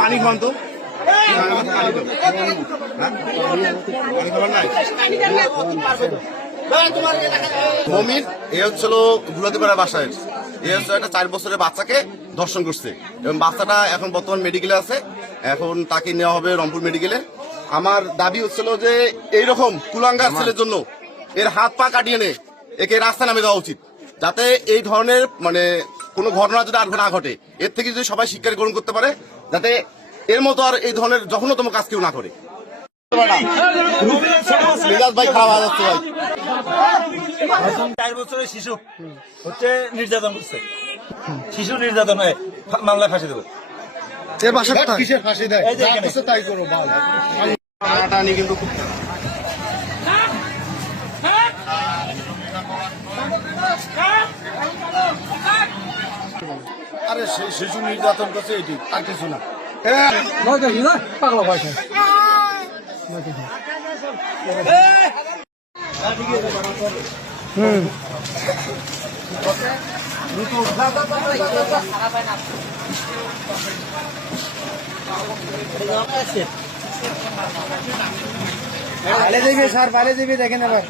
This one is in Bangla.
পানি খান তো মমিন এ হচ্ছিল গুলাদিপাড়া বাসায় এ হচ্ছে একটা 4 বছরের বাচ্চাকে ধর্ষণ করছে এবং বাচ্চাটা এখন বর্তমান মেডিকেলে আছে। এখন তাকে নেওয়া হবে রংপুর মেডিকেলে। আমার দাবি হচ্ছিল যে এইরকম কুলাঙ্গার ছেলের জন্য এর হাত পা কাটিয়ে নে একে রাস্তা নামে দেওয়া উচিত, যাতে এই ধরনের মানে কোনো ঘটনা যদি আর না ঘটে। এর থেকে যদি সবাই শিক্ষা গ্রহণ করতে পারে, যাতে এর মতো আর এই ধরনের জঘন্যতম কাজ কেউ না করে। ভাই খারাপ হয়ে যাচ্ছে ভাই। 4 বছরের শিশু হচ্ছে নির্যাতন করছে, শিশু নির্যাতন হয়ে মামলায় ফাঁসি দেবে। এর বাসা কিসের ফাঁসি দেয়? তাই করো টানাটানি কিন্তু খুব আরে সেই শিশু নির্যাতন করছে এটি আর কিছু না। বাইরে যাবি স্যার, বাইরে যাবি দেখেন এবার।